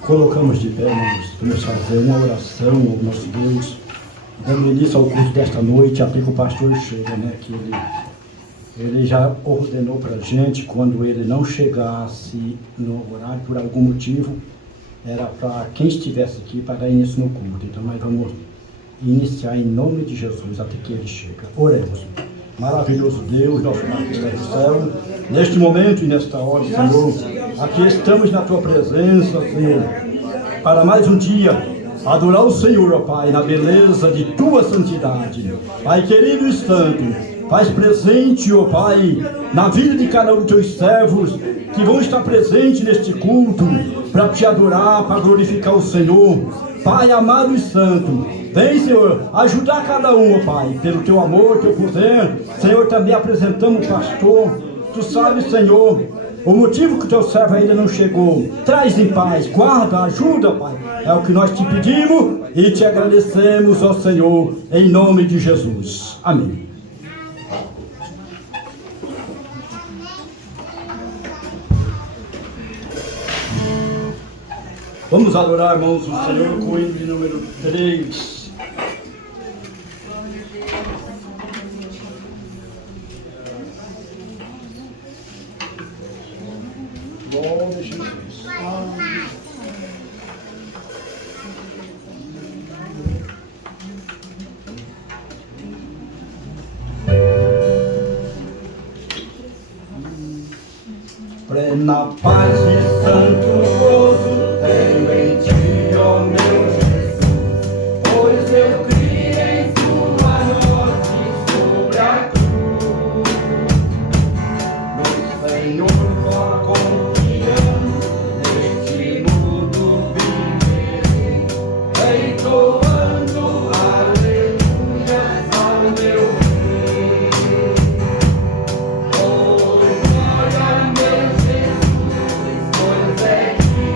Colocamos de pé, vamos fazer uma oração ao nosso Deus, dando início ao culto desta noite, até que o pastor chega, né? Que ele já ordenou para a gente, quando ele não chegasse no horário, por algum motivo, era para quem estivesse aqui para dar início no culto. Então nós vamos iniciar em nome de Jesus até que ele chega. Oremos. Maravilhoso Deus, nosso Pai que está no céu, neste momento e nesta hora, Senhor, aqui estamos na Tua presença, Senhor, para mais um dia adorar o Senhor, ó Pai, na beleza de Tua santidade. Pai querido e santo, faz presente, ó Pai, na vida de cada um dos Teus servos que vão estar presentes neste culto, para Te adorar, para glorificar o Senhor. Pai amado e santo, vem, Senhor, ajudar cada um, ó Pai, pelo Teu amor, Teu poder. Senhor, também apresentamos o pastor. Tu sabes, Senhor, o motivo que o Teu servo ainda não chegou. Traz em paz, guarda, ajuda, Pai. É o que nós Te pedimos e Te agradecemos, ó Senhor, em nome de Jesus. Amém. Vamos adorar, irmãos, o Senhor com o hino de número 3. Glória a Jesus. Plena paz e santo gozo tenho em Ti, ó meu Jesus, pois eu criei em Tua morte sobre a cruz. No Senhor só confiando, neste mundo viverei, entoando aleluia ao meu Rei. Oh, glória, meu Jesus, pois é que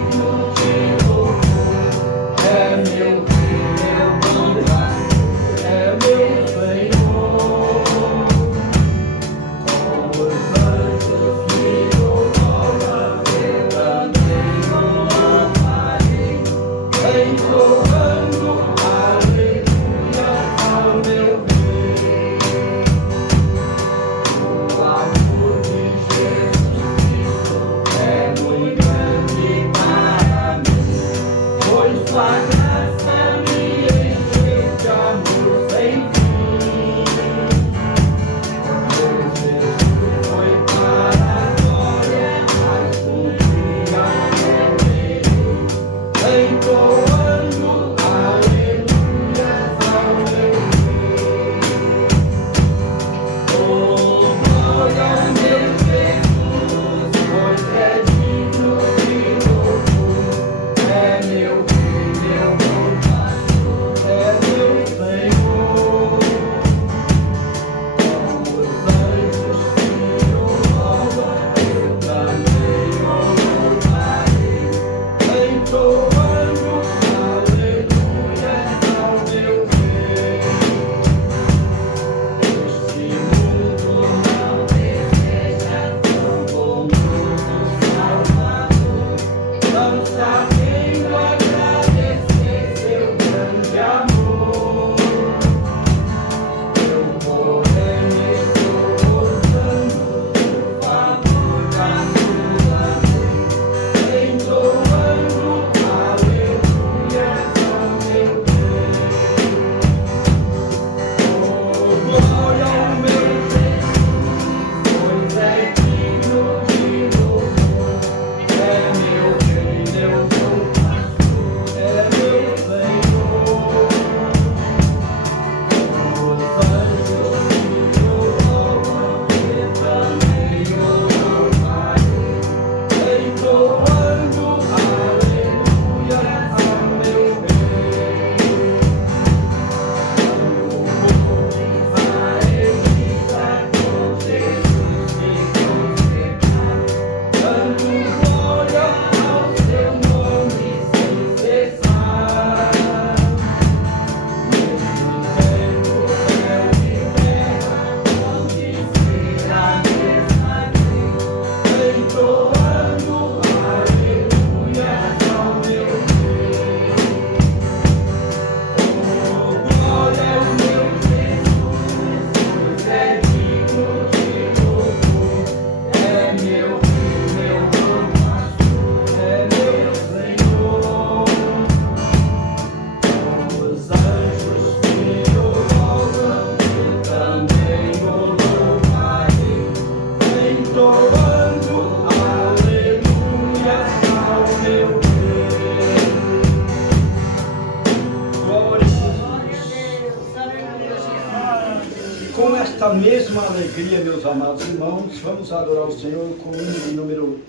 alegria, meus amados irmãos, vamos adorar o Senhor com o hino de número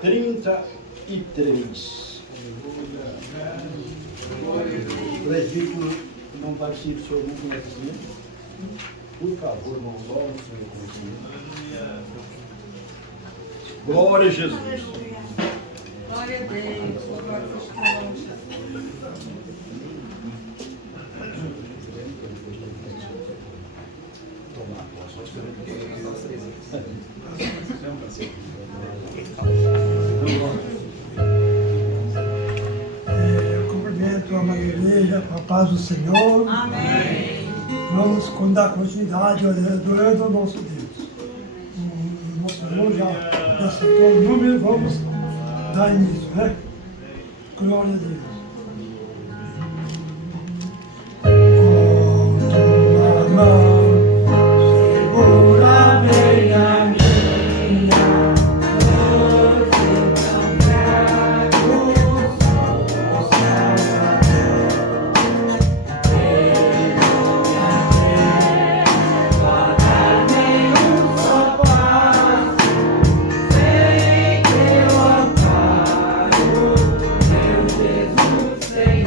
33. O presbítero não participa, o senhor não conhece esse hino? Por favor, irmão, glória ao Senhor com esse hino. Glória a Jesus. Glória a Deus. Glória a Deus. Eu cumprimento a amada igreja com a paz do Senhor. Amém. Vamos dar continuidade adorando ao nosso Deus. O nosso Senhor já acertou o número, vamos dar início, né? Glória a Deus. Com tua mão, segura bem a minha, você tão fraco, sou Salvador. Nenhum só passo, sem teu amparo, meu Jesus Senhor.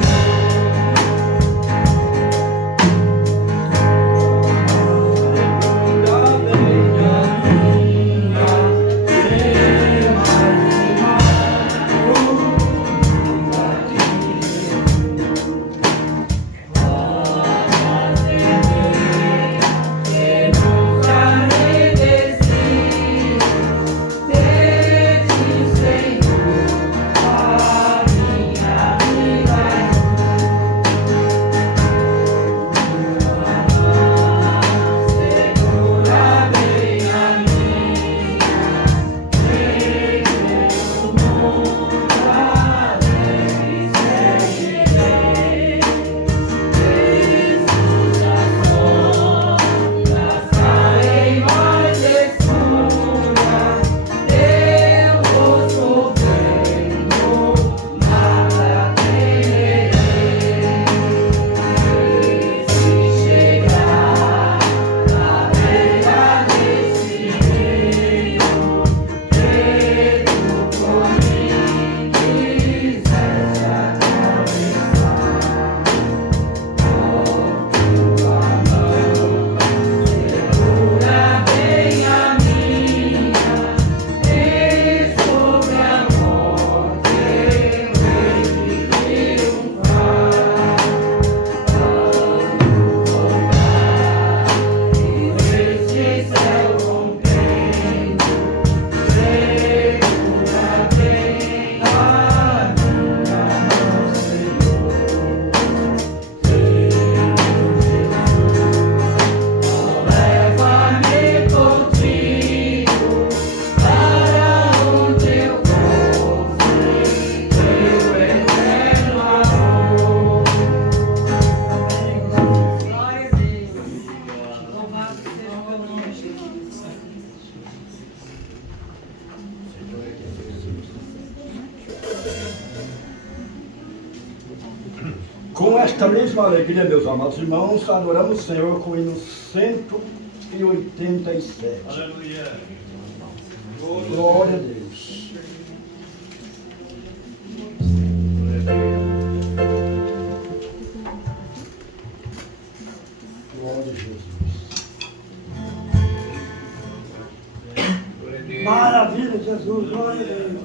Com esta mesma alegria, meus amados irmãos, adoramos o Senhor com o hino 187. Aleluia. Glória a Deus. Glória a Jesus. Maravilha, Jesus, glória a Deus.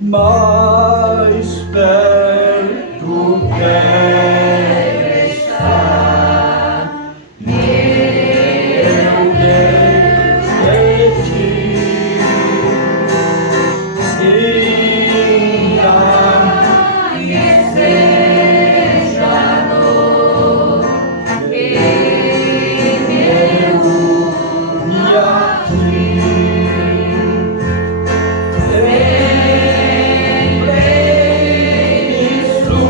Mais perto quero estar, meu Deus, de ti, ainda que seja dor, que me une a ti. Sempre isso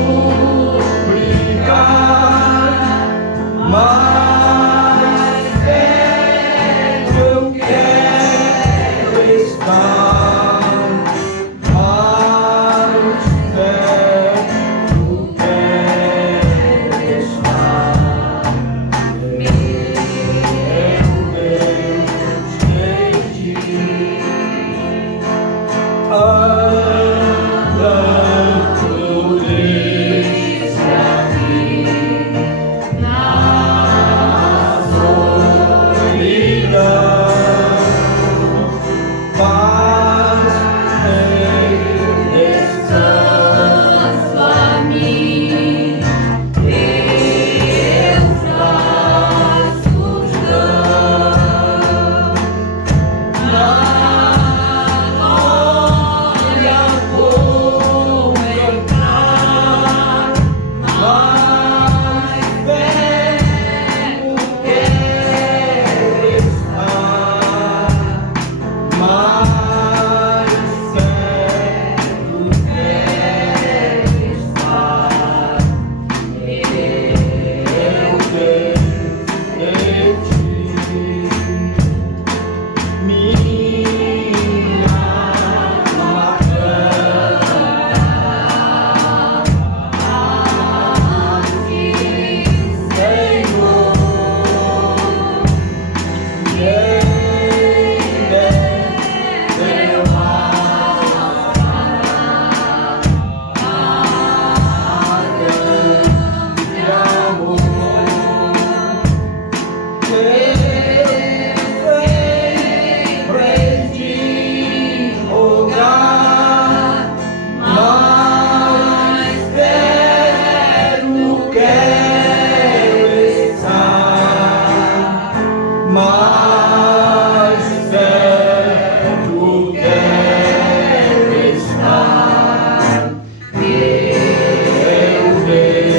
mais perto quero estar, quero ver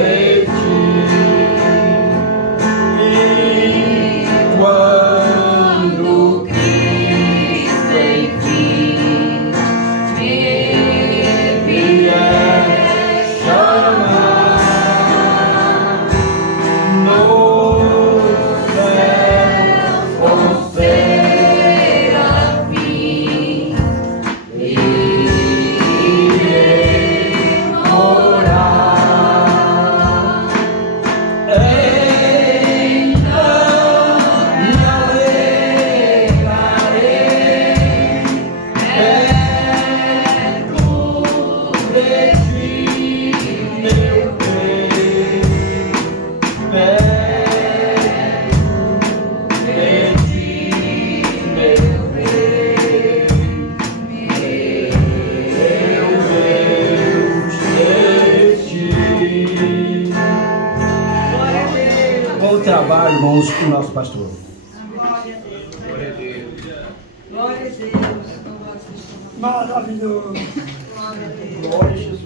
de ti. E quando Cristo enfim me vier chamar no céu com serafim, irei morar. Então me alegrarei perto de ti, meu bem, perto de ti, meu bem, meu Deus de ti. Glória a Deus. Bom trabalho, irmãos, com o nosso pastor. Glória a Deus. Glória a Deus. Louvado seja o nome. Maravilhoso. Glória a Deus. Glória a Jesus.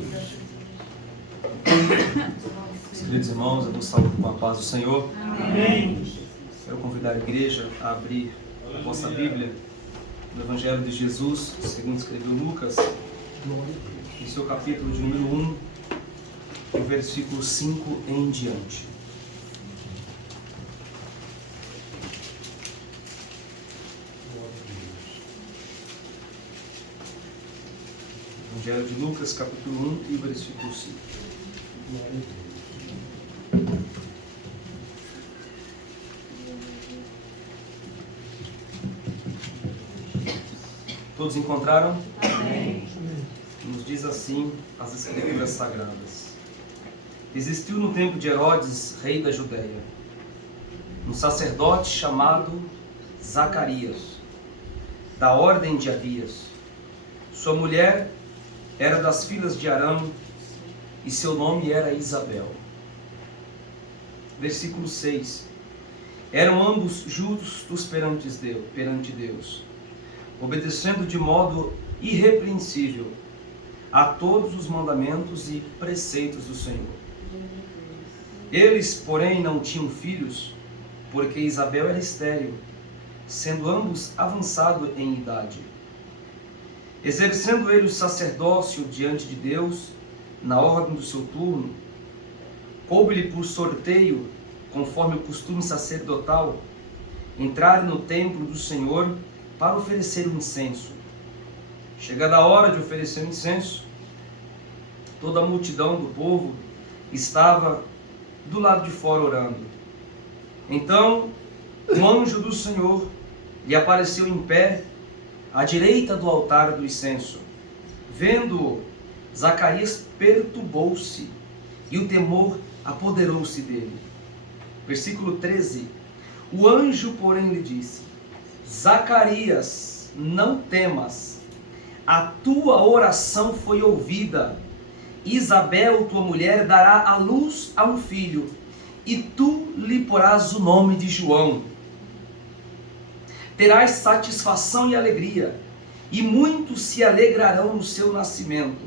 Queridos irmãos, eu vos saúdo com a paz do Senhor. Amém. Quero convidar a igreja a abrir a vossa Bíblia no Evangelho de Jesus, segundo escreveu Lucas, em seu capítulo de número 1, do versículo 5 em diante. Evangelho de Lucas, capítulo 1 e versículo 5. Todos encontraram? Amém. Nos diz assim as Escrituras Sagradas. Existiu no tempo de Herodes, rei da Judéia, um sacerdote chamado Zacarias, da ordem de Abias. Sua mulher era das filhas de Arão e seu nome era Isabel. Versículo 6. Eram ambos justos perante Deus, obedecendo de modo irrepreensível a todos os mandamentos e preceitos do Senhor. Eles, porém, não tinham filhos, porque Isabel era estéril, sendo ambos avançados em idade. Exercendo ele o sacerdócio diante de Deus, na ordem do seu turno, coube-lhe por sorteio, conforme o costume sacerdotal, entrar no templo do Senhor para oferecer o incenso. Chegada a hora de oferecer o incenso, toda a multidão do povo estava do lado de fora orando. Então, um anjo do Senhor lhe apareceu em pé, à direita do altar do incenso. Vendo-o, Zacarias perturbou-se, e o temor apoderou-se dele. Versículo 13. O anjo, porém, lhe disse: Zacarias, não temas, a tua oração foi ouvida. Isabel, tua mulher, dará à luz a um filho, e tu lhe porás o nome de João. Terás satisfação e alegria, e muitos se alegrarão no seu nascimento,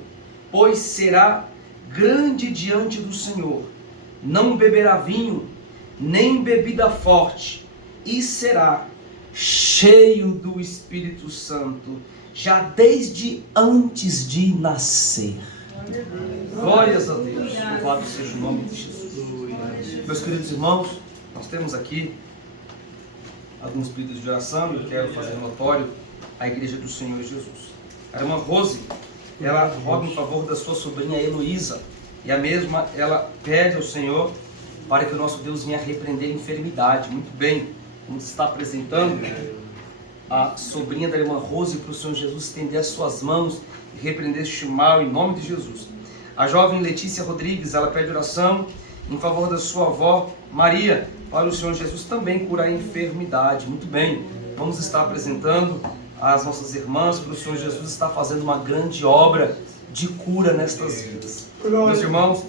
pois será grande diante do Senhor. Não beberá vinho, nem bebida forte, e será cheio do Espírito Santo, já desde antes de nascer. Glórias a Deus, louvado seja o nome de Jesus. Meus queridos irmãos, nós temos aqui alguns pedidos de oração e eu quero fazer notório à Igreja do Senhor Jesus. A irmã Rose, ela roga em favor da sua sobrinha Heloísa, e a mesma ela pede ao Senhor para que o nosso Deus venha repreender a enfermidade. Muito bem, vamos estar apresentando a sobrinha da irmã Rose para o Senhor Jesus estender as suas mãos e repreender este mal em nome de Jesus. A jovem Letícia Rodrigues, ela pede oração em favor da sua avó Maria, para o Senhor Jesus também curar a enfermidade. Muito bem, vamos estar apresentando as nossas irmãs para o Senhor Jesus estar fazendo uma grande obra de cura nestas vidas. Meus irmãos,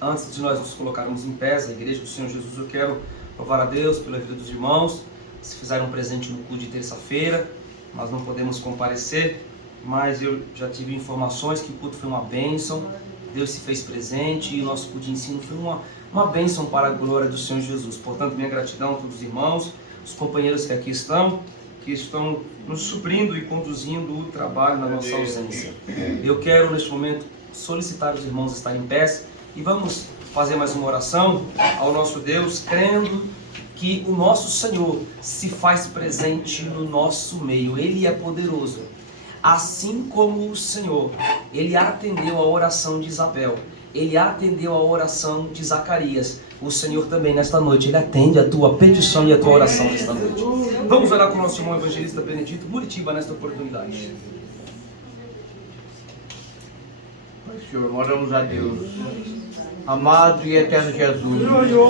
antes de nós nos colocarmos em pé, a Igreja do Senhor Jesus, eu quero louvar a Deus pela vida dos irmãos, se fizeram um presente no culto de terça-feira. Nós não podemos comparecer, mas eu já tive informações que o culto foi uma bênção, Deus se fez presente e o nosso culto de ensino foi uma bênção para a glória do Senhor Jesus. Portanto, minha gratidão a todos os irmãos, os companheiros que aqui estão, que estão nos suprindo e conduzindo o trabalho na nossa ausência. Eu quero neste momento solicitar os irmãos a estarem em pé e vamos fazer mais uma oração ao nosso Deus, crendo que o nosso Senhor se faz presente no nosso meio. Ele é poderoso. Assim como o Senhor, Ele atendeu a oração de Isabel, Ele atendeu a oração de Zacarias, o Senhor também nesta noite, Ele atende a tua petição e a tua oração nesta noite. Vamos orar com o nosso irmão evangelista Benedito Muritiba nesta oportunidade. Senhor, oramos a Deus. Amado e eterno Jesus,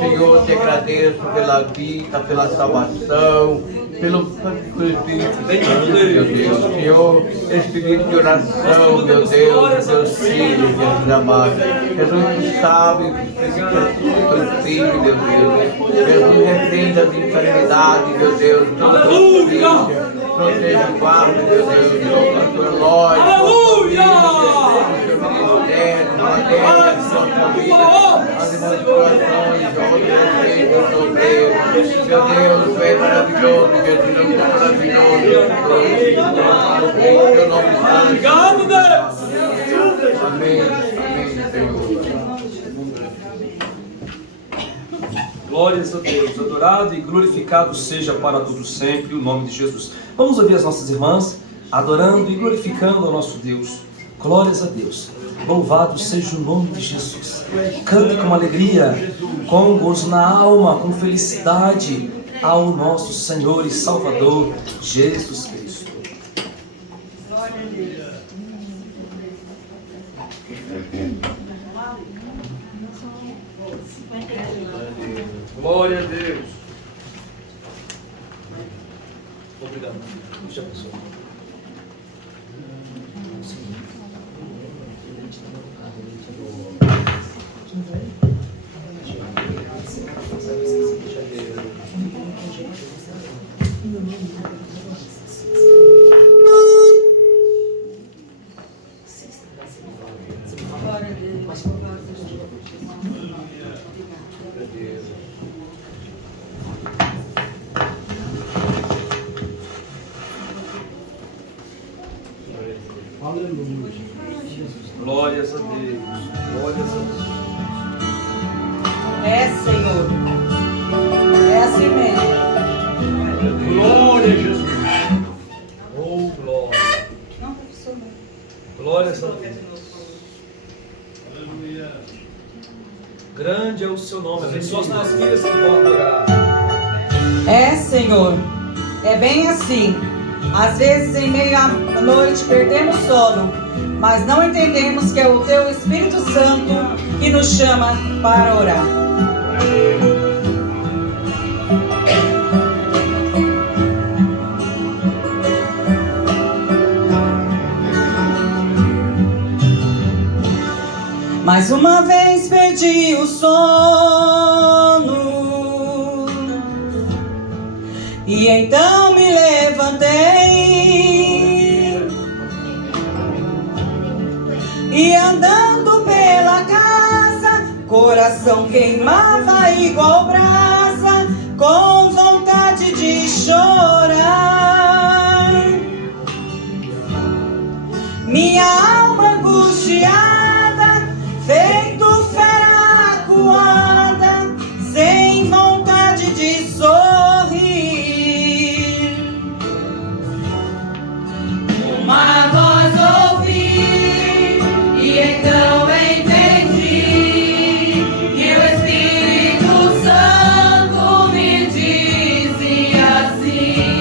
Senhor, te agradeço pela vida, pela salvação, pelo Espírito Santo, meu Deus. Senhor, Espírito de oração, meu Deus, meus filhos, Jesus amado. Jesus, tu sabe o que teus filhos, meu Deus. Jesus, repreenda as enfermidades, meu Deus. Aleluia! Proteja o guarda, meu Deus. Senhor, a tua glória. Aleluia! As irmãs do coração e jogos de meu Deus. Meu Deus, tu és maravilhoso, Jesus, eu sou maravilhoso. Teu nome está. Obrigado, Deus. Amém, amém, Senhor. Glórias a Deus, adorado e glorificado seja para todos sempre o nome de Jesus. Vamos ouvir as nossas irmãs adorando e glorificando ao nosso Deus. Glórias a Deus. Louvado seja o nome de Jesus. Cante com alegria, com gozo na alma, com felicidade ao nosso Senhor e Salvador Jesus Cristo. Glória a Deus. Glória a Deus. Obrigado. Deixa a pessoa. Glória a Deus. Louvado seja Aleluia. Glórias a Deus. Glórias a Deus. É, Senhor. É assim mesmo. Glória a Jesus. Oh, glória. Não, professor, não. Glórias a Deus. Grande é o seu nome. Abençoa as tuas filhas que vão adorar. É, Senhor. É bem assim. Às vezes, em meio à noite, perdemos sono, mas não entendemos que é o Teu Espírito Santo que nos chama para orar. Mais uma vez perdi o sono e então me levantei e andando pela casa, coração queimava igual brasa, com vontade de chorar. Minha alma angustiada, feito fera acuada, sem vontade de sorrir. Uma voz ouvi e então entendi que o Espírito Santo me dizia assim: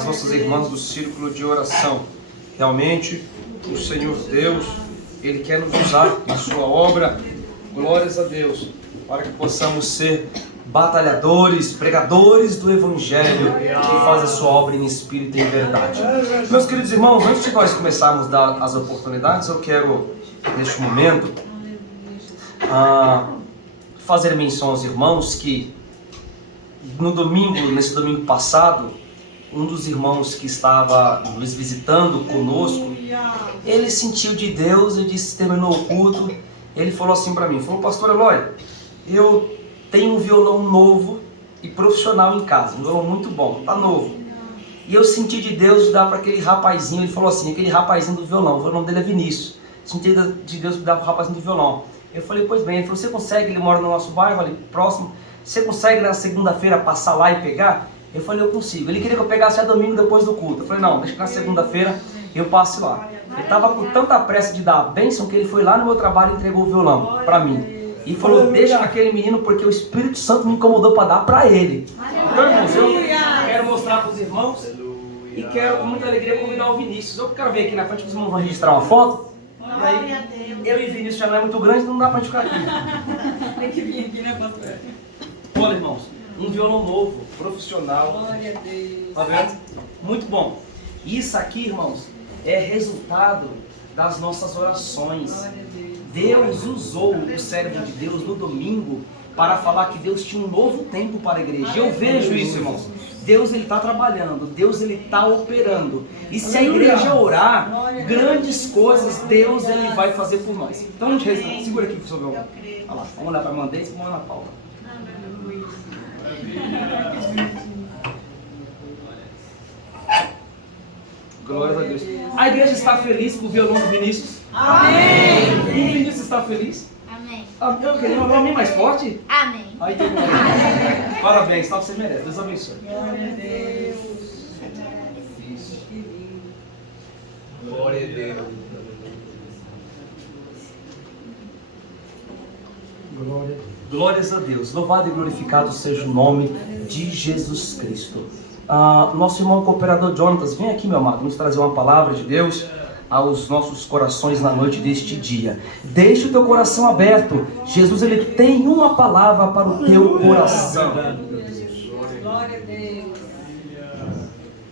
as nossas irmãs do círculo de oração. Realmente, o Senhor Deus, Ele quer nos usar na sua obra. Glórias a Deus, para que possamos ser batalhadores, pregadores do Evangelho, que faz a sua obra em espírito e em verdade. Meus queridos irmãos, antes de nós começarmos a dar as oportunidades, eu quero, neste momento, fazer menção aos irmãos que nesse domingo passado, um dos irmãos que estava nos visitando conosco, ele sentiu de Deus e disse, terminou o culto, ele falou assim para mim, falou, pastor Eloy, eu tenho um violão novo e profissional em casa, um violão muito bom, tá novo. E eu senti de Deus de dar para aquele rapazinho, ele falou assim, aquele rapazinho do violão, o nome dele é Vinícius, senti de Deus de dar para o rapazinho do violão. Eu falei, pois bem, ele falou, você consegue, ele mora no nosso bairro ali próximo, você consegue na segunda-feira passar lá e pegar? Eu falei, eu consigo. Ele queria que eu pegasse a domingo depois do culto. Eu falei, não, deixa que na segunda-feira eu passe lá. Ele estava com tanta pressa de dar a bênção que ele foi lá no meu trabalho e entregou o violão para mim. E falou, deixa aquele menino porque o Espírito Santo me incomodou para dar para ele. Então, irmãos, eu quero mostrar para os irmãos e quero com muita alegria convidar o Vinícius. Eu quero vir aqui na frente que os irmãos vão registrar uma foto. E aí, eu e Vinícius já não é muito grande, não dá pra gente ficar aqui. Tem que vir aqui, né, pastor? Olha, irmãos, um violão novo, profissional. Glória a Deus. Tá vendo? Muito bom. Isso aqui, irmãos, é resultado das nossas orações. Glória a Deus. Deus usou o servo de Deus no domingo para falar que Deus tinha um novo tempo para a igreja. Eu vejo isso, irmãos. Deus, ele está trabalhando, Deus, ele está operando. E se a igreja orar, grandes coisas Deus, ele vai fazer por nós. Então, gente, segura aqui, professor Belmão. Olha lá, vamos olhar para a irmã Deise e vamos olhar na Paula. Glória a Deus. A igreja está feliz com o violão do Vinícius? Amém! O Vinícius está feliz? Amém. Eu queria um amém mais forte? Amém. Aí tem parabéns, tá? Você merece. Deus abençoe. Glória a Deus. Glória a Deus. Glórias a Deus. Louvado e glorificado seja o nome de Jesus Cristo. Nosso irmão cooperador Jonatas, vem aqui, meu amado, nos trazer uma palavra de Deus aos nossos corações na noite deste dia. Deixe o teu coração aberto. Jesus, ele tem uma palavra para o teu coração. Glória a Deus.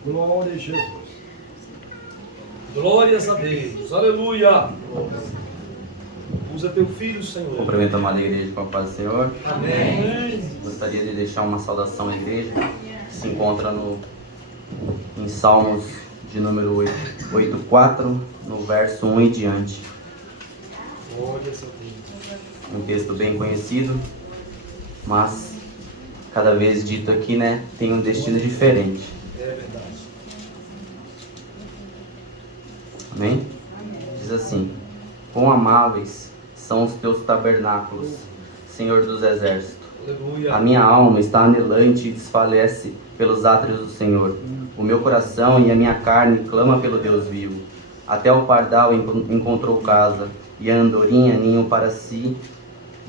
Glória a Jesus. Glórias a Deus. Aleluia. Usa teu filho, Senhor. Cumprimento a amada igreja com a paz do Senhor. Amém. Gostaria de deixar uma saudação à igreja que se encontra em Salmos de número 8:4, no verso 1 e diante. Um texto bem conhecido, mas cada vez dito aqui, né, tem um destino diferente. É verdade. Amém? Diz assim: quão amáveis são os teus tabernáculos, Senhor dos exércitos. Aleluia. A minha alma está anelante e desfalece pelos átrios do Senhor. O meu coração e a minha carne clama pelo Deus vivo. Até o pardal encontrou casa, e a andorinha ninho para si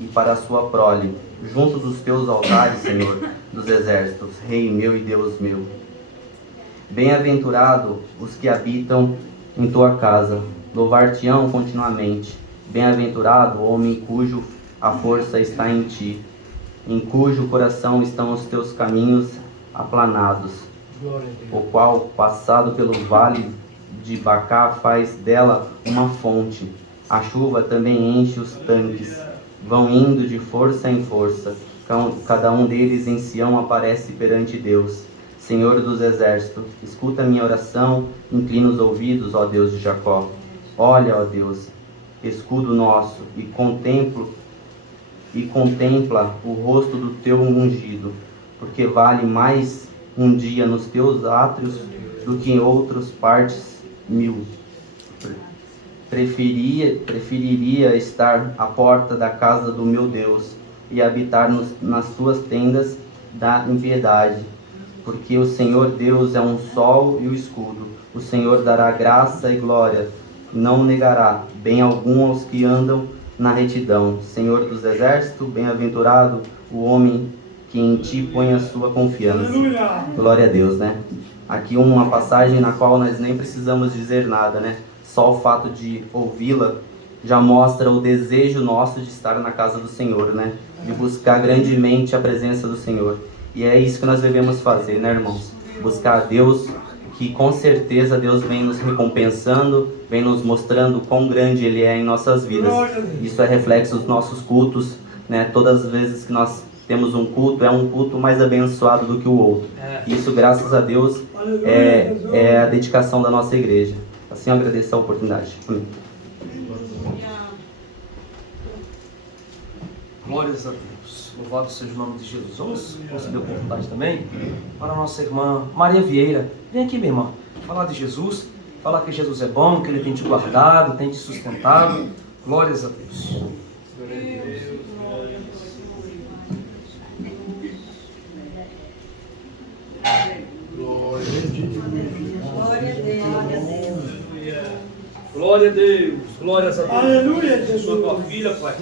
e para a sua prole, junto dos teus altares, Senhor dos exércitos, Rei meu e Deus meu. Bem-aventurado os que habitam em tua casa, louvar-te-ão continuamente. Bem-aventurado o homem cujo a força está em ti, em cujo coração estão os teus caminhos aplanados, o qual, passado pelo vale de Bacá, faz dela uma fonte. A chuva também enche os tanques, vão indo de força em força. Cada um deles em Sião aparece perante Deus. Senhor dos exércitos, escuta minha oração, inclina os ouvidos, ó Deus de Jacó. Olha, ó Deus, escudo nosso, e contempla o rosto do teu ungido, porque vale mais um dia nos teus átrios do que em outras partes 1000. Preferiria estar à porta da casa do meu Deus e habitar nas tuas tendas da impiedade, porque o Senhor Deus é um sol e o escudo. O Senhor dará graça e glória, não negará bem algum aos que andam na retidão. Senhor dos exércitos, bem-aventurado o homem que em ti põe a sua confiança. Aleluia. Glória a Deus, né? Aqui uma passagem na qual nós nem precisamos dizer nada, né? Só o fato de ouvi-la já mostra o desejo nosso de estar na casa do Senhor, né? De buscar grandemente a presença do Senhor. E é isso que nós devemos fazer, né, irmãos? Buscar a Deus, que com certeza Deus vem nos recompensando, vem nos mostrando quão grande Ele é em nossas vidas. Isso é reflexo dos nossos cultos, né? Todas as vezes que nós temos um culto, é um culto mais abençoado do que o outro. Isso, graças a Deus, é a dedicação da nossa igreja. Assim eu agradeço a oportunidade. Amém. Glórias a Deus. Louvado seja o nome de Jesus. Vamos conceder a oportunidade também para a nossa irmã Maria Vieira. Vem aqui, minha irmã, falar de Jesus, falar que Jesus é bom, que Ele tem te guardado, tem te sustentado. Glórias a Deus. Glória a Deus. Glórias a Deus. Aleluia. Sou tua filha, Pai.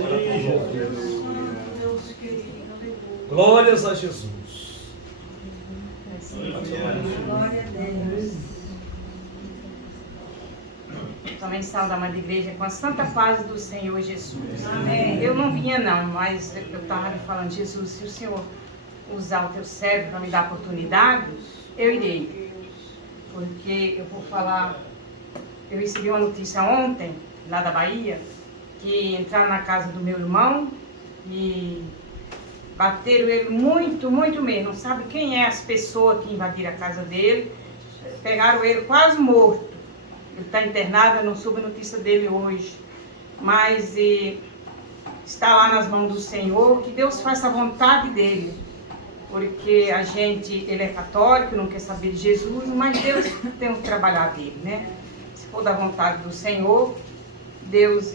Glórias a Jesus. Glória a Deus. Também saúde da Mãe da Igreja com a santa paz do Senhor Jesus. Amém. Eu não vinha não, mas eu estava falando, Jesus, se o Senhor usar o teu servo para me dar oportunidade, eu irei. Porque eu vou falar, eu recebi uma notícia ontem, lá da Bahia, que entraram na casa do meu irmão e bateram ele muito, muito mesmo. Não sabe quem é as pessoas que invadiram a casa dele. Pegaram ele quase morto. Ele está internado, eu não soube a notícia dele hoje. Mas está lá nas mãos do Senhor, que Deus faça a vontade dele. Porque a gente, ele é católico, não quer saber de Jesus, mas Deus tem que trabalhar dele, né? Se for da vontade do Senhor, Deus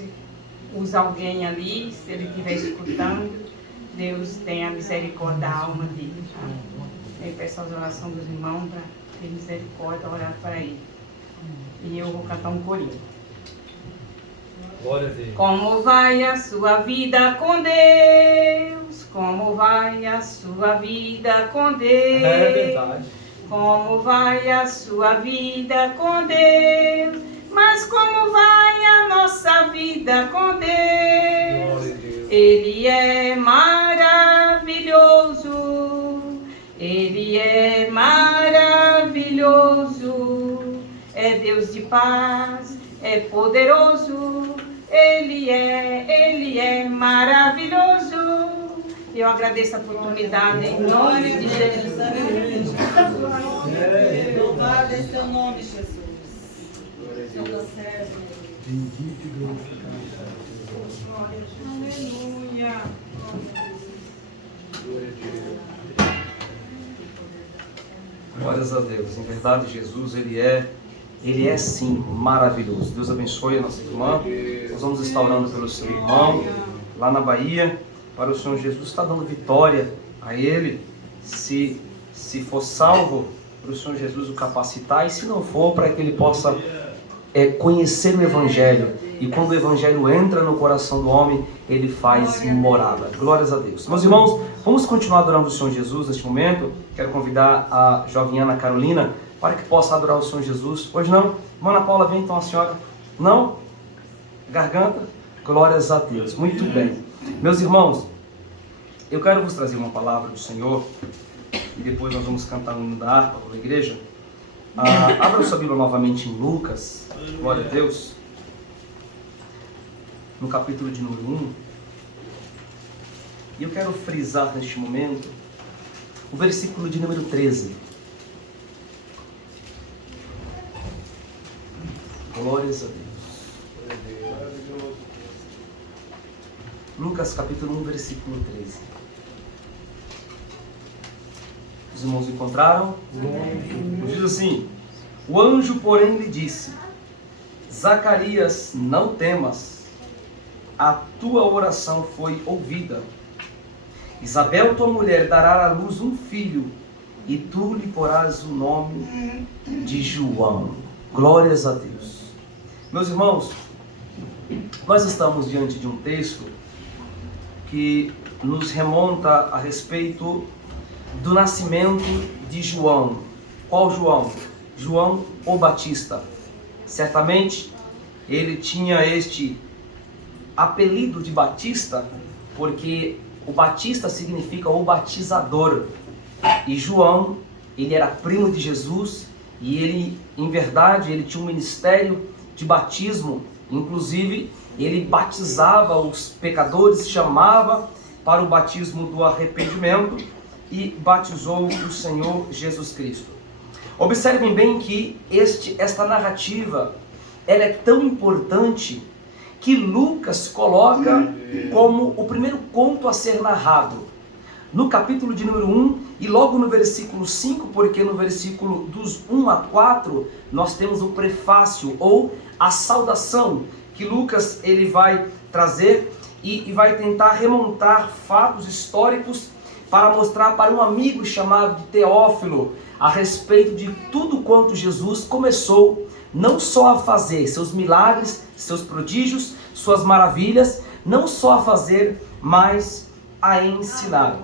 usa alguém ali, se ele estiver escutando, Deus tenha misericórdia da alma dele. Tá? Eu peço as orações dos irmãos para ter misericórdia, orar para ele. E eu vou cantar um corinho. Glória a Deus. Como vai a sua vida com Deus? Como vai a sua vida com Deus? É verdade. Como vai a sua vida com Deus? Mas como vai a nossa vida com Deus? Ele é maravilhoso. Ele é maravilhoso. É Deus de paz, é poderoso. Ele é maravilhoso. Eu agradeço a oportunidade em nome de Jesus. Louvado é seu nome, Jesus. Senhor da serva. Aleluia. Glórias a Deus. Em verdade, Jesus, Ele é sim maravilhoso. Deus abençoe a nossa irmã. Nós vamos estar orando pelo seu irmão lá na Bahia, para o Senhor Jesus estar dando vitória a ele, se for salvo, para o Senhor Jesus o capacitar, e se não for, para que ele possa conhecer o Evangelho, e quando o Evangelho entra no coração do homem, ele faz morada. Glórias a Deus. Meus irmãos, vamos continuar adorando o Senhor Jesus neste momento. Quero convidar a jovem Ana Carolina para que possa adorar o Senhor Jesus. Hoje não? Irmã Ana Paula, vem então a senhora. Não? Garganta? Glórias a Deus. Muito bem. Meus irmãos, eu quero vos trazer uma palavra do Senhor, e depois nós vamos cantar um hino da harpa para a igreja. Abra sua Bíblia novamente em Lucas, glória a Deus, no capítulo de número 1. E eu quero frisar neste momento o versículo de número 13. Glórias a Deus. Lucas capítulo 1, versículo 13. Os irmãos encontraram? Diz assim: o anjo, porém, lhe disse: Zacarias, não temas, a tua oração foi ouvida. Isabel, tua mulher, dará à luz um filho, e tu lhe porás o nome de João. Glórias a Deus. Meus irmãos, nós estamos diante de um texto que nos remonta a respeito do nascimento de João, Qual João? João o Batista. Certamente ele tinha este apelido de Batista porque o Batista significa o batizador. E João, ele era primo de Jesus e ele, em verdade, ele tinha um ministério de batismo. Inclusive, ele batizava os pecadores, chamava para o batismo do arrependimento e batizou o Senhor Jesus Cristo. Observem bem que esta narrativa ela é tão importante que Lucas coloca como o primeiro conto a ser narrado. No capítulo de número 1 e logo no versículo 5, porque no versículo dos 1 a 4 nós temos o prefácio ou a saudação que Lucas ele vai trazer e vai tentar remontar fatos históricos para mostrar para um amigo chamado de Teófilo a respeito de tudo quanto Jesus começou não só a fazer seus milagres, seus prodígios, suas maravilhas, não só a fazer, mas a ensinar.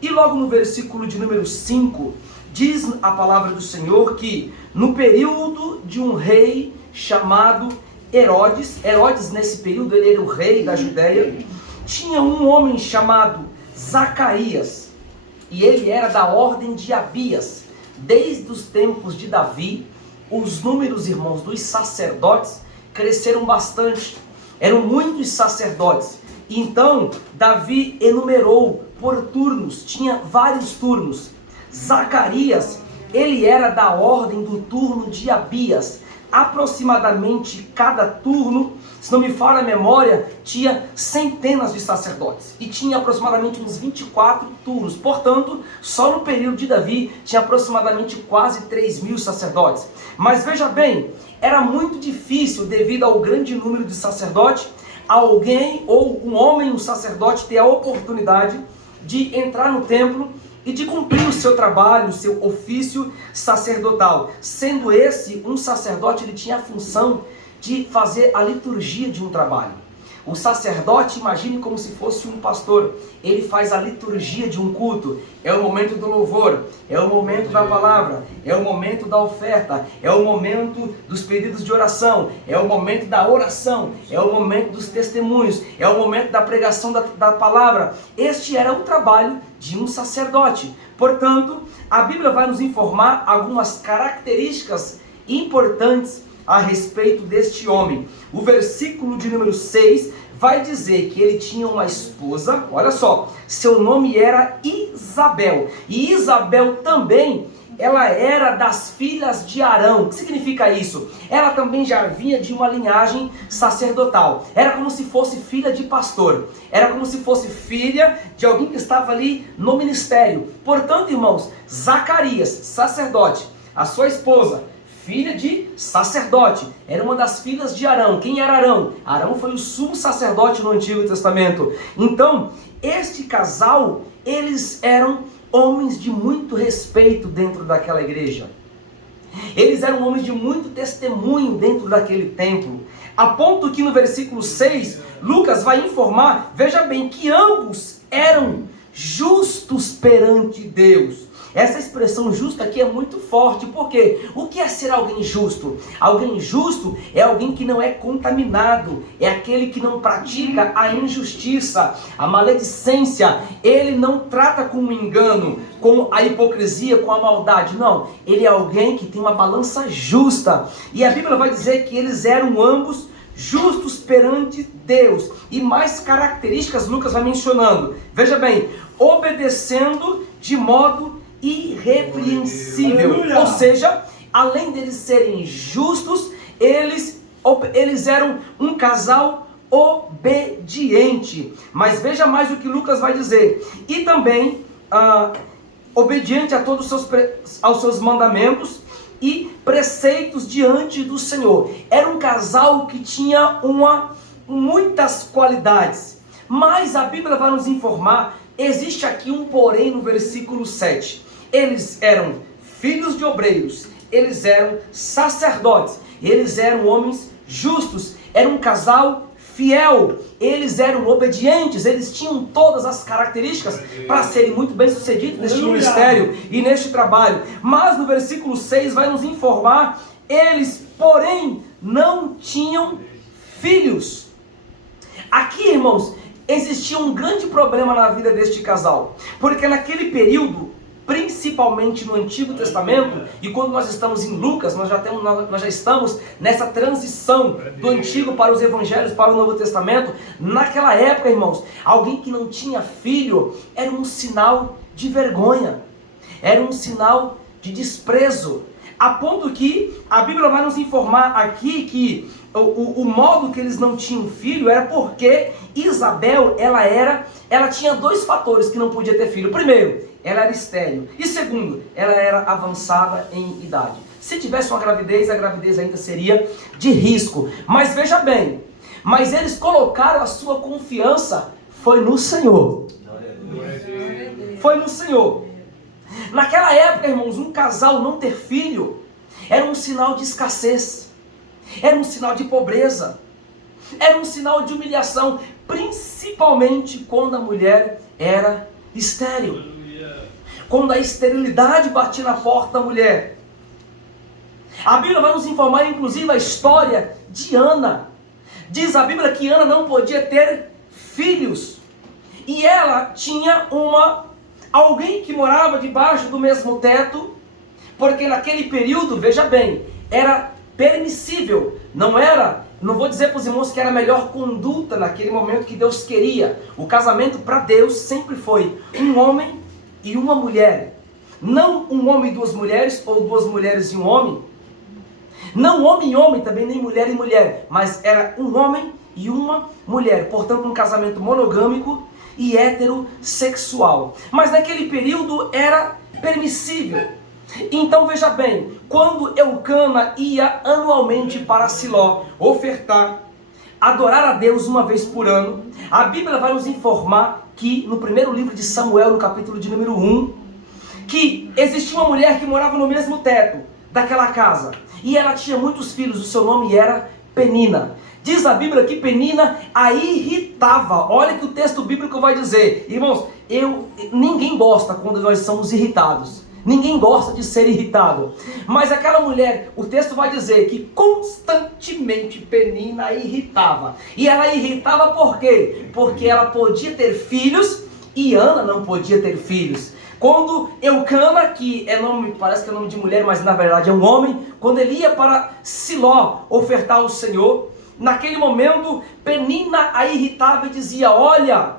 E logo no versículo de número 5, diz a palavra do Senhor que no período de um rei chamado Herodes nesse período ele era o rei da Judéia, tinha um homem chamado Zacarias, e ele era da ordem de Abias. Desde os tempos de Davi, os números, irmãos, dos sacerdotes cresceram bastante, eram muitos sacerdotes. Então, Davi enumerou por turnos, tinha vários turnos. Zacarias, ele era da ordem do turno de Abias. Aproximadamente cada turno, se não me falha a memória, tinha centenas de sacerdotes. E tinha aproximadamente uns 24 turnos. Portanto, só no período de Davi tinha aproximadamente quase 3.000 sacerdotes. Mas veja bem, era muito difícil, devido ao grande número de sacerdotes, alguém ou um homem, um sacerdote, ter a oportunidade de entrar no templo e de cumprir o seu trabalho, o seu ofício sacerdotal. Sendo esse, um sacerdote, ele tinha a função de fazer a liturgia de um trabalho. O sacerdote, imagine como se fosse um pastor, ele faz a liturgia de um culto. É o momento do louvor, é o momento da palavra, é o momento da oferta, é o momento dos pedidos de oração, é o momento da oração, é o momento dos testemunhos, é o momento da pregação da palavra. Este era o trabalho de um sacerdote. Portanto, a Bíblia vai nos informar algumas características importantes a respeito deste homem. O versículo de número 6 vai dizer que ele tinha uma esposa, olha só, seu nome era Isabel. E Isabel também, ela era das filhas de Arão. O que significa isso? Ela também já vinha de uma linhagem sacerdotal. Era como se fosse filha de pastor. Era como se fosse filha de alguém que estava ali no ministério. Portanto, irmãos, Zacarias, sacerdote, a sua esposa, filha de sacerdote, era uma das filhas de Arão. Quem era Arão? Arão foi o sumo sacerdote no Antigo Testamento. Então, este casal, eles eram homens de muito respeito dentro daquela igreja. Eles eram homens de muito testemunho dentro daquele templo. A ponto que no versículo 6, Lucas vai informar, veja bem, que ambos eram justos perante Deus. Essa expressão justa aqui é muito forte, porque o que é ser alguém justo? Alguém justo é alguém que não é contaminado, é aquele que não pratica a injustiça, a maledicência. Ele não trata com o engano, com a hipocrisia, com a maldade, não. Ele é alguém que tem uma balança justa. E a Bíblia vai dizer que eles eram ambos justos perante Deus. E mais características Lucas vai mencionando. Veja bem, obedecendo de modo irrepreensível. Aleluia. Ou seja, além deles serem justos, eles eram um casal obediente. Mas veja mais o que Lucas vai dizer. E também obediente a todos aos seus mandamentos e preceitos diante do Senhor. Era um casal que tinha muitas qualidades. Mas a Bíblia vai nos informar, existe aqui um porém no versículo 7. Eles eram filhos de obreiros, eles eram sacerdotes, eles eram homens justos, era um casal fiel, eles eram obedientes, eles tinham todas as características para serem muito bem sucedidos neste ministério e neste trabalho. Mas no versículo 6 vai nos informar, eles, porém, não tinham filhos. Aqui, irmãos, existia um grande problema na vida deste casal, porque naquele período, principalmente no Antigo Testamento, e quando nós estamos em Lucas, nós já estamos nessa transição do Antigo para os Evangelhos, para o Novo Testamento. Naquela época, irmãos, alguém que não tinha filho era um sinal de vergonha, era um sinal de desprezo, a ponto que a Bíblia vai nos informar aqui que o modo que eles não tinham filho era porque Isabel, ela tinha dois fatores que não podia ter filho. Primeiro, ela era estéril. E segundo, ela era avançada em idade. Se tivesse uma gravidez, a gravidez ainda seria de risco. Mas veja bem, mas eles colocaram a sua confiança, foi no Senhor. Foi no Senhor. Naquela época, irmãos, um casal não ter filho era um sinal de escassez, era um sinal de pobreza, era um sinal de humilhação, principalmente quando a mulher era estéril. Quando a esterilidade batia na porta da mulher. A Bíblia vai nos informar, inclusive, a história de Ana. Diz a Bíblia que Ana não podia ter filhos. E ela tinha alguém que morava debaixo do mesmo teto, porque naquele período, veja bem, era permissível, não vou dizer para os irmãos que era a melhor conduta naquele momento que Deus queria. O casamento para Deus sempre foi um homem e uma mulher, não um homem e duas mulheres, ou duas mulheres e um homem, não homem e homem também, nem mulher e mulher, mas era um homem e uma mulher, portanto um casamento monogâmico e heterossexual. Mas naquele período era permissível. Então veja bem, quando Eucana ia anualmente para Siló ofertar, adorar a Deus uma vez por ano, a Bíblia vai nos informar que no primeiro livro de Samuel, no capítulo de número 1, que existia uma mulher que morava no mesmo teto daquela casa, e ela tinha muitos filhos, o seu nome era Penina. Diz a Bíblia que Penina a irritava. Olha o que o texto bíblico vai dizer. Irmãos, ninguém gosta quando nós somos irritados. Ninguém gosta de ser irritado. Mas aquela mulher, o texto vai dizer que constantemente Penina a irritava. E ela irritava por quê? Porque ela podia ter filhos e Ana não podia ter filhos. Quando Eucana, que parece que é nome de mulher, mas na verdade é um homem, quando ele ia para Siló ofertar ao Senhor, naquele momento Penina a irritava e dizia: olha,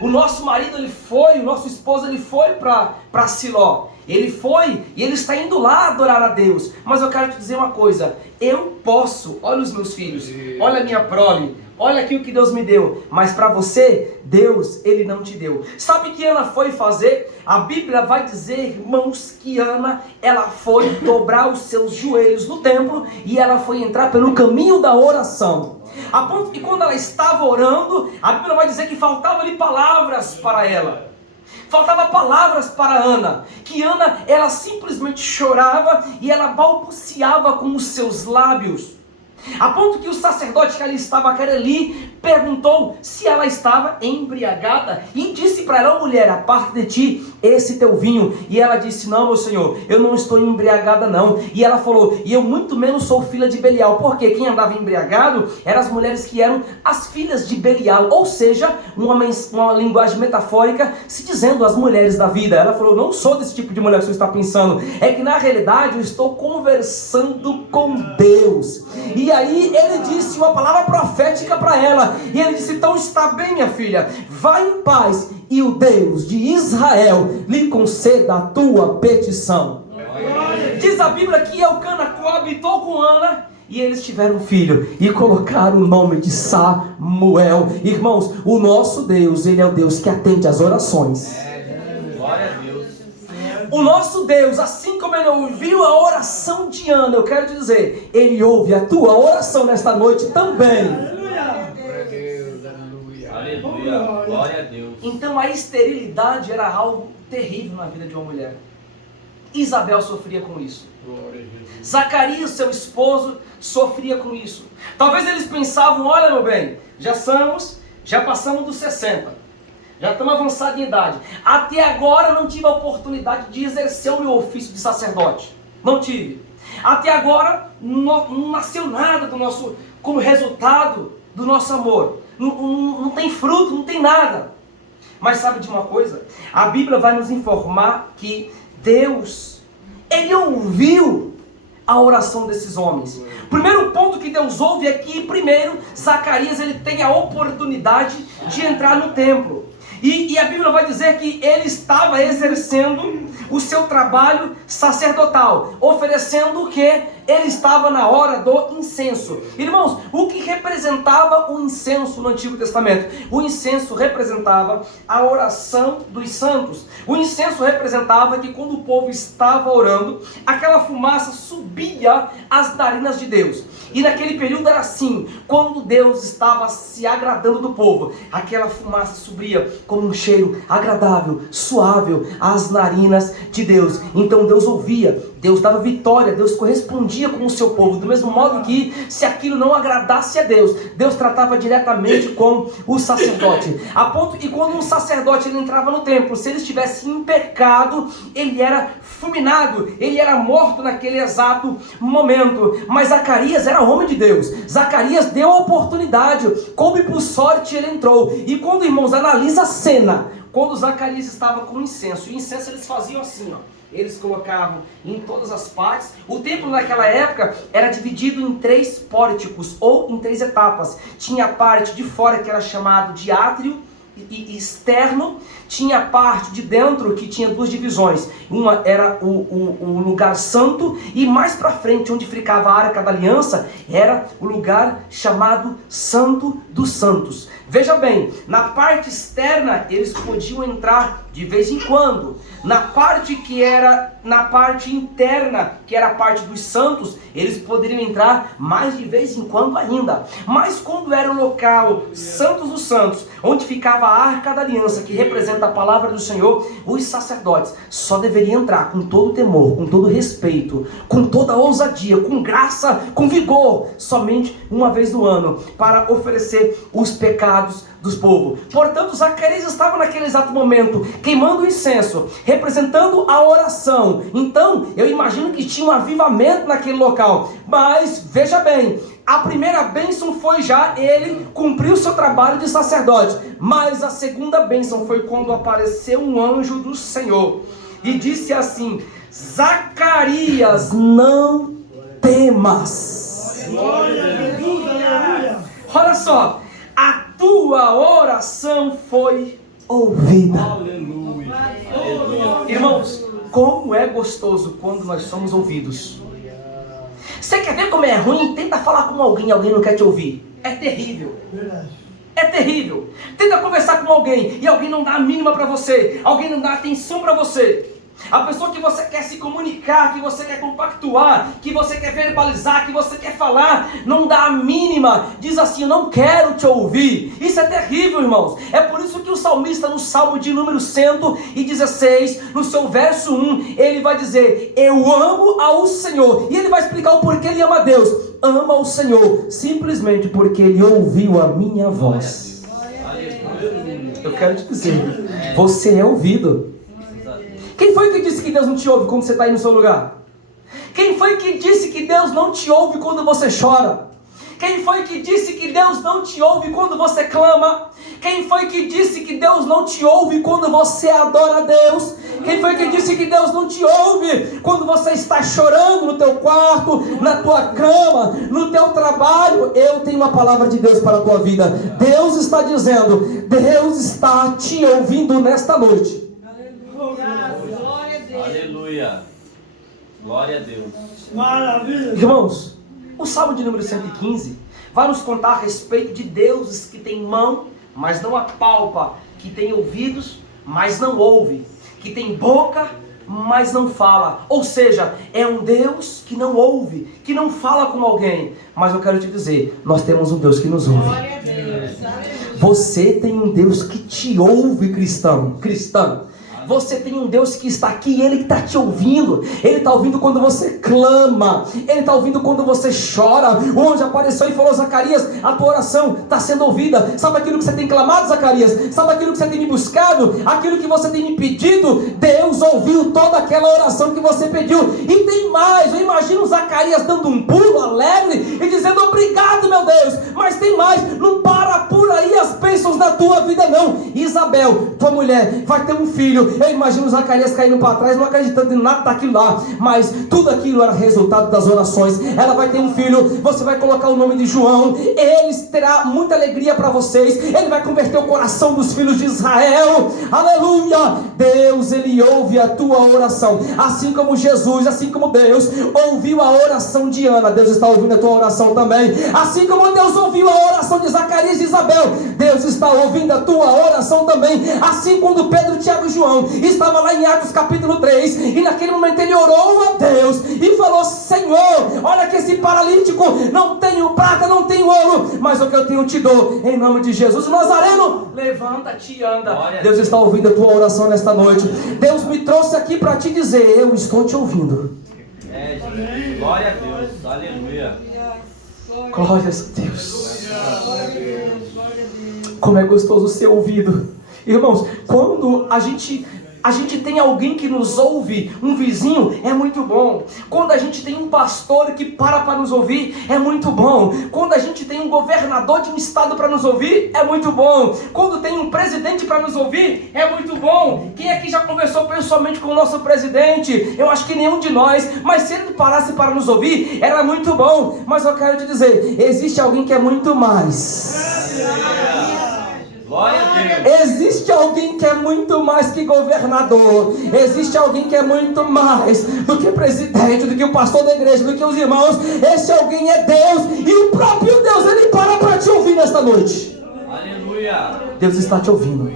o nosso marido o nosso esposo ele foi para Siló. Ele foi e ele está indo lá adorar a Deus. Mas eu quero te dizer uma coisa, eu posso, olha os meus filhos, olha a minha prole, olha aqui o que Deus me deu, mas para você, Deus, Ele não te deu. Sabe o que Ana foi fazer? A Bíblia vai dizer, irmãos, que Ana, ela foi dobrar os seus joelhos no templo e ela foi entrar pelo caminho da oração. A ponto que quando ela estava orando, a Bíblia vai dizer que faltavam-lhe palavras para ela. Faltava palavras para Ana, que Ana, ela simplesmente chorava e ela balbuciava com os seus lábios. A ponto que o sacerdote que ali estava, perguntou se ela estava embriagada e disse para ela: mulher, aparta de ti esse teu vinho. E ela disse: não, meu senhor, eu não estou embriagada não. E ela falou: e eu muito menos sou filha de Belial, porque quem andava embriagado eram as mulheres que eram as filhas de Belial, ou seja, uma linguagem metafórica se dizendo as mulheres da vida. Ela falou: não sou desse tipo de mulher que você está pensando, é que na realidade eu estou conversando com Deus. E aí ele disse uma palavra profética para ela, e ele disse: então está bem, minha filha, vai em paz, e o Deus de Israel lhe conceda a tua petição. Diz a Bíblia que Eucana coabitou com Ana, e eles tiveram um filho, e colocaram o nome de Samuel. Irmãos, o nosso Deus, Ele é o Deus que atende às orações. Glória a Deus. O nosso Deus, assim como Ele ouviu a oração de Ana, eu quero te dizer, Ele ouve a tua oração nesta noite também. Aleluia. Glória a Deus. Então a esterilidade era algo terrível na vida de uma mulher. Isabel sofria com isso. Zacarias, seu esposo, sofria com isso. Talvez eles pensavam, olha meu bem, já passamos dos 60, já estamos avançados em idade. Até agora não tive a oportunidade de exercer o meu ofício de sacerdote. Não tive. Até agora não nasceu nada como resultado do nosso amor. Não tem fruto, não tem nada. Mas sabe de uma coisa? A Bíblia vai nos informar que Deus, Ele ouviu a oração desses homens. O primeiro ponto que Deus ouve é que, primeiro, Zacarias ele tem a oportunidade de entrar no templo. E a Bíblia vai dizer que ele estava exercendo o seu trabalho sacerdotal, oferecendo o que? Ele estava na hora do incenso. Irmãos, o que representava o incenso no Antigo Testamento? O incenso representava a oração dos santos. O incenso representava que quando o povo estava orando, aquela fumaça subia às narinas de Deus. E naquele período era assim, quando Deus estava se agradando do povo, aquela fumaça subia como um cheiro agradável, suave às narinas de Deus. Então Deus ouvia, Deus dava vitória, Deus correspondia com o seu povo, do mesmo modo que, se aquilo não agradasse a Deus, Deus tratava diretamente com o sacerdote. A ponto que quando um sacerdote ele entrava no templo, se ele estivesse em pecado, ele era fulminado, ele era morto naquele exato momento. Mas Zacarias era homem de Deus, Zacarias deu a oportunidade, coube por sorte, ele entrou. E quando, irmãos, analisa a cena, quando Zacarias estava com incenso, e incenso eles faziam assim, ó. Eles colocavam em todas as partes. O templo naquela época era dividido em 3 pórticos, ou em 3 etapas. Tinha a parte de fora que era chamado de átrio e externo. Tinha a parte de dentro que tinha 2 divisões. Uma era o lugar santo, e mais para frente, onde ficava a Arca da Aliança, era o lugar chamado Santo dos Santos. Veja bem, na parte externa eles podiam entrar de vez em quando. Na parte interna, que era a parte dos santos, eles poderiam entrar mais de vez em quando ainda. Mas quando era o local Santos dos Santos, onde ficava a Arca da Aliança, que representa a palavra do Senhor, os sacerdotes só deveriam entrar com todo temor, com todo respeito, com toda ousadia, com graça, com vigor, somente uma vez no ano, para oferecer os pecados dos povos. Portanto, Zacarias estava naquele exato momento queimando o incenso, representando a oração. Então, eu imagino que tinha um avivamento naquele local. Mas, veja bem, a primeira bênção foi já ele cumprir o seu trabalho de sacerdote. Mas a segunda bênção foi quando apareceu um anjo do Senhor e disse assim: Zacarias, não temas. Olha só, a tua oração foi ouvida. Aleluia. Irmãos, como é gostoso quando nós somos ouvidos. Você quer ver como é ruim? Tenta falar com alguém não quer te ouvir. É terrível. É terrível. Tenta conversar com alguém e alguém não dá a mínima para você. Alguém não dá atenção para você. A pessoa que você quer se comunicar, que você quer compactuar, que você quer verbalizar, que você quer falar, não dá a mínima, diz assim: eu não quero te ouvir. Isso é terrível, irmãos. É por isso que o salmista, no Salmo de número 116, no seu verso 1, ele vai dizer: eu amo ao Senhor. E ele vai explicar o porquê ele ama a Deus. Ama o Senhor simplesmente porque ele ouviu a minha voz. Eu quero te dizer, você é ouvido. Quem foi que disse que Deus não te ouve quando você está aí no seu lugar? Quem foi que disse que Deus não te ouve quando você chora? Quem foi que disse que Deus não te ouve quando você clama? Quem foi que disse que Deus não te ouve quando você adora a Deus? Quem foi que disse que Deus não te ouve quando você está chorando no teu quarto, na tua cama, no teu trabalho? Eu tenho uma palavra de Deus para a tua vida. Deus está dizendo, Deus está te ouvindo nesta noite. Aleluia. Glória a Deus. Maravilha. Irmãos, o Salmo de número 115 vai nos contar a respeito de deuses que têm mão, mas não apalpa, que têm ouvidos, mas não ouve, que tem boca, mas não fala. Ou seja, é um Deus que não ouve, que não fala com alguém. Mas eu quero te dizer, nós temos um Deus que nos ouve. Glória a Deus. Você tem um Deus que te ouve, cristã. Você tem um Deus que está aqui, Ele está te ouvindo. Ele está ouvindo quando você clama, Ele está ouvindo quando você chora. O anjo apareceu e falou: Zacarias, a tua oração está sendo ouvida. Sabe aquilo que você tem clamado, Zacarias? Sabe aquilo que você tem me buscado? Aquilo que você tem me pedido? Deus ouviu toda aquela oração que você pediu. E tem mais, eu imagino Zacarias dando um pulo alegre e dizendo: obrigado, meu Deus. Mas tem mais, não para por aí as bênçãos da tua vida não. Isabel, tua mulher, vai ter um filho. Eu imagino Zacarias caindo para trás, não acreditando em nada daquilo lá, mas tudo aquilo era resultado das orações. Ela vai ter um filho, você vai colocar o nome de João. Ele terá muita alegria para vocês. Ele vai converter o coração dos filhos de Israel. Aleluia. Deus, Ele ouve a tua oração, assim como Jesus, assim como Deus ouviu a oração de Ana, Deus está ouvindo a tua oração também. Assim como Deus ouviu a oração de Zacarias e Isabel, Deus está ouvindo a tua oração também. Assim, quando Pedro, Tiago e João estava lá em Atos capítulo 3, e naquele momento ele orou a Deus e falou: Senhor, olha que esse paralítico, não tenho prata, não tenho ouro, mas o que eu tenho eu te dou, em nome de Jesus Nazareno, levanta-te e anda. Deus está ouvindo a tua oração nesta noite. Deus me trouxe aqui para te dizer: eu estou te ouvindo. Jesus. Glória a Deus. Aleluia. Glórias a Deus. Como é gostoso ser ouvido. Irmãos, quando a gente tem alguém que nos ouve, um vizinho, é muito bom. Quando a gente tem um pastor que para nos ouvir, é muito bom. Quando a gente tem um governador de um estado para nos ouvir, é muito bom. Quando tem um presidente para nos ouvir, é muito bom. Quem aqui já conversou pessoalmente com o nosso presidente? Eu acho que nenhum de nós, mas se ele parasse para nos ouvir, era muito bom. Mas eu quero te dizer, existe alguém que é muito mais. Glória a Deus. Existe alguém que é muito mais que governador. Existe alguém que é muito mais do que presidente, do que o pastor da igreja, do que os irmãos. Esse alguém é Deus. E o próprio Deus, Ele para te ouvir nesta noite. Aleluia. Deus está te ouvindo.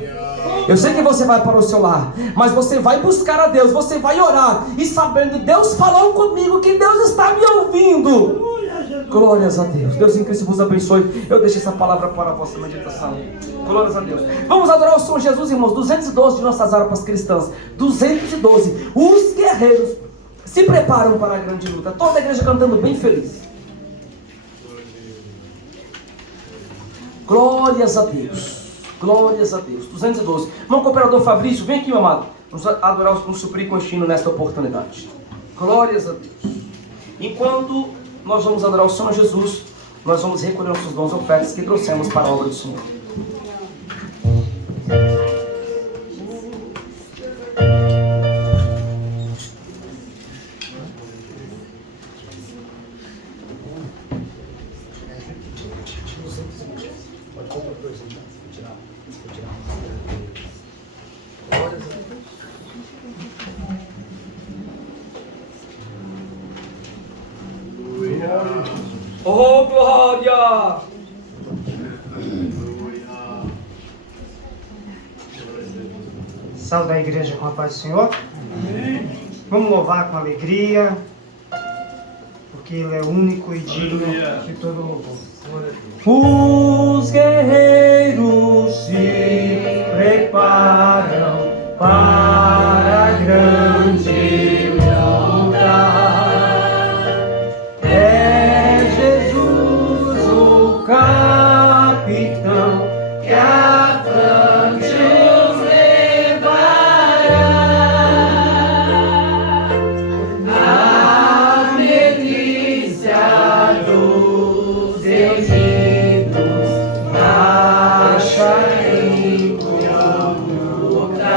Eu sei que você vai para o seu lar, mas você vai buscar a Deus, você vai orar e sabendo: Deus falou comigo, que Deus está me ouvindo. Glórias a Deus. Deus em Cristo vos abençoe. Eu deixo essa palavra para a vossa meditação. Glórias a Deus. Vamos adorar o Senhor Jesus, irmãos. 212 de nossas harpas cristãs. 212. Os guerreiros se preparam para a grande luta. Toda a igreja cantando bem feliz. Glórias a Deus. Glórias a Deus. 212. Irmão cooperador Fabrício, vem aqui, meu amado. Vamos adorar, nos suprir com o hino nesta oportunidade. Glórias a Deus. Enquanto nós vamos adorar o Senhor Jesus, nós vamos recolher nossos dons e ofertas que trouxemos para a obra do Senhor. Oh, glória! Salve a igreja com a paz do Senhor. Vamos louvar com alegria, porque Ele é único e digno de todo louvor. Os guerreiros se preparam para a grande luta. É Jesus o capitão que avante os levará. A milícia dos exidos marcha em luta.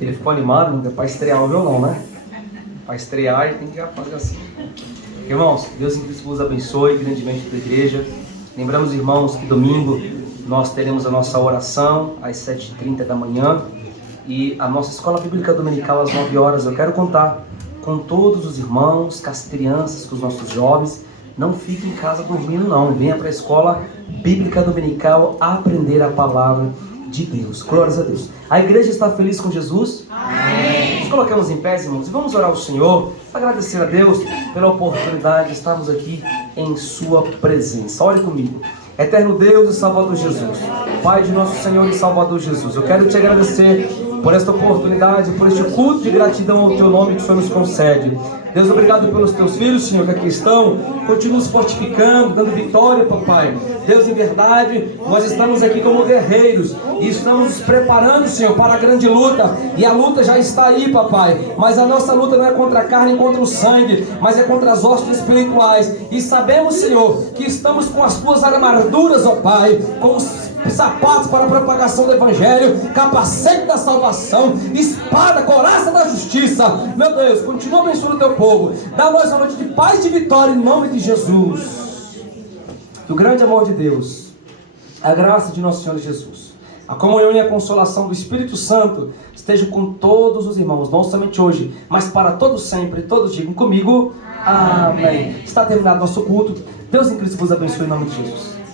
Ele ficou animado, né? Para estrear o violão, né? Para estrear, ele tem que fazer assim. Irmãos, Deus em Cristo vos abençoe grandemente da igreja. Lembramos, irmãos, que domingo nós teremos a nossa oração às 7h30 da manhã e a nossa escola bíblica dominical às 9 horas. Eu quero contar com todos os irmãos, com as crianças, com os nossos jovens. Não fique em casa dormindo, não. Venha para a escola bíblica dominical aprender a palavra de Deus. Glórias a Deus. A igreja está feliz com Jesus? Amém. Nos colocamos em pé, irmãos, e vamos orar ao Senhor, agradecer a Deus pela oportunidade de estarmos aqui em sua presença. Ore comigo. Eterno Deus e Salvador Jesus, Pai de nosso Senhor e Salvador Jesus, eu quero te agradecer por esta oportunidade, por este culto de gratidão ao teu nome que o Senhor nos concede. Deus, obrigado pelos teus filhos, Senhor, que aqui estão, continua nos fortificando, dando vitória, papai. Deus, em verdade, nós estamos aqui como guerreiros e estamos nos preparando, Senhor, para a grande luta. E a luta já está aí, papai. Mas a nossa luta não é contra a carne e contra o sangue, mas é contra as hostes espirituais. E sabemos, Senhor, que estamos com as tuas armaduras, ó Pai, com os sapatos para a propagação do Evangelho, capacete da salvação, espada, coraça da justiça. Meu Deus, continua abençoando o teu povo. Dá-nos uma noite de paz e de vitória em nome de Jesus. Que o grande amor de Deus, a graça de nosso Senhor Jesus, a comunhão e a consolação do Espírito Santo estejam com todos os irmãos, não somente hoje, mas para todos sempre. Todos digam comigo, amém. Está terminado nosso culto. Deus em Cristo vos abençoe em nome de Jesus.